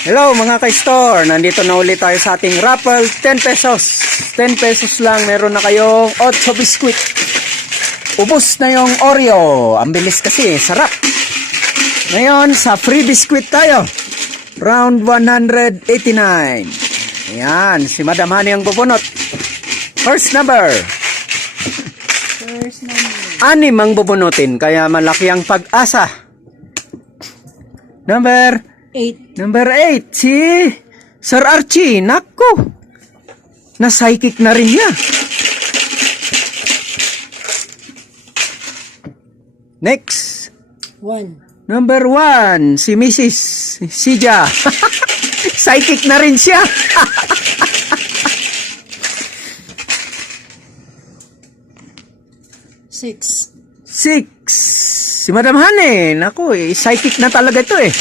Hello mga ka-store, nandito na ulit tayo sa ating raffle, 10 pesos. 10 pesos lang, meron na kayong 8 biskwit. Ubus na yung Oreo, ang bilis kasi, sarap. Ngayon, sa free biskwit tayo. Round 189. Ayan, si Madam Honey ang bubunot. First number. First number. 6 ang bubunutin, kaya malaki ang pag-asa. Number 8. Number 8, si Sir Archie. Nako, na-psychic na rin niya. Next. 1. Number 1, si Mrs. Sija. Psychic na rin siya. 6. 6, si Madam Honey. Nako, psychic na talaga ito eh.